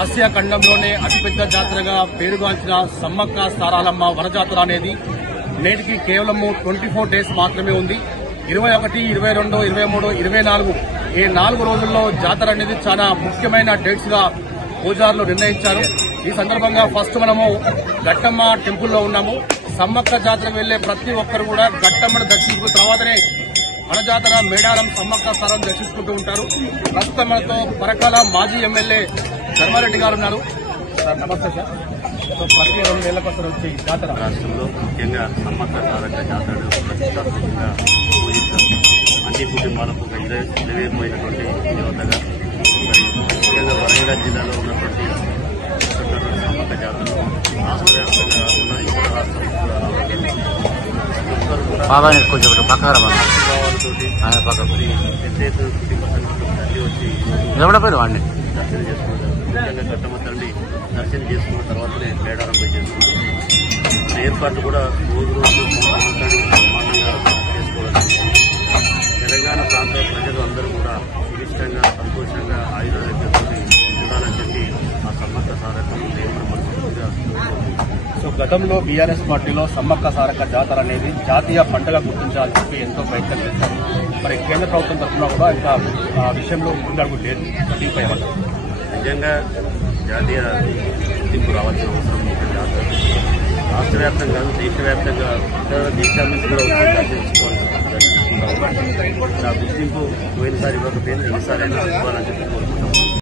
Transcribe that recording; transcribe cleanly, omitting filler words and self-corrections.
Asia ఖండంలోనే అతిపెద్ద జాతరగా పేరుగాంచిన సమ్మక్క సారాలమ్మ వనజాతర అనేది నేటికి కేవలం 24 డేస్ మాత్రమే ఉంది. 21, 22, 23, 24 ఈ 4 రోజుల్లో జాతర అనేది చాలా ముఖ్యమైన డేట్స్ గా పూజారులు నిర్ణయించారు. ఈ సందర్భంగా ఫస్ట్ మనము గట్టమ్మ టెంపుల్లో ఉన్నాము. సమ్మక్క జాతరకు వెళ్లే ప్రతి ఒక్కరు కూడా గట్టమ్మను దర్శించుకున్న తర్వాతనే మన జాతర మేడారం సమ్మక్క సారాలను దర్శించుకుంటూ ఉంటారు. ప్రస్తుతం మనతో పరకాల మాజీ ఎమ్మెల్యే ధర్మారెడ్డి గారు ఉన్నారు. సార్ నమస్తే సార్. ప్రతి 2 నెలలకు వచ్చే ఈ జాతర రాష్ట్రంలో ముఖ్యంగా సమ్మక్క సారక్క జాతరను ప్రతిష్టాత్మకంగా పూజిస్తాం. అన్ని కుటుంబాలకు ఇరవేమైనటువంటి యువతగా ముఖ్యంగా వరంగల్ జిల్లాలో ఉన్నటువంటి సమ్మక్క జాతర రాష్ట్ర వ్యాప్తంగా ఉన్న ఇతర రాష్ట్రాలతో పెద్ద ఎత్తున కుటుంబ తల్లి వచ్చి దర్శనం చేసుకుంటారు. ముఖ్యంగా గట్టమ్మ తల్లి దర్శనం చేసుకున్న తర్వాతనే మేడారం పోయి చేసుకుంటారు. ఏర్పాట్లు కూడా రోజు సమానంగా చేసుకోవడం. తెలంగాణ ప్రాంత ప్రజలు అందరూ కూడా సునిష్టంగా సంతోషంగా ఆయుర్వేదంతో ఉండాలని చెప్పి ఆ సమ్మక్క సారక్క దేవుడు మనస్ఫూర్తిగా. సో గతంలో బీఆర్ఎస్ పార్టీలో సమ్మక్క సారక్క జాతర అనేది జాతీయ పండుగ గుర్తించాలని చెప్పి ఎంతో ప్రయత్నం చేశారు. మరి కేంద్ర ప్రభుత్వం తరఫున కూడా ఇంకా ఆ విషయంలో ముందడుగు లేదు. దీనిపై నిజంగా జాతీయ గుర్తింపు రావాల్సిన అవసరం ఉంది. జాతర రాష్ట్ర వ్యాప్తంగా కాదు, దేశవ్యాప్తంగా ఇతర దేశాల నుంచి కూడా దర్శించుకోవాల్సి. గుర్తింపు పోయినసారి ఇవ్వకపోయినా ఈసారి అయినా ఇవ్వాలని చెప్పి కోరుకుంటున్నాను.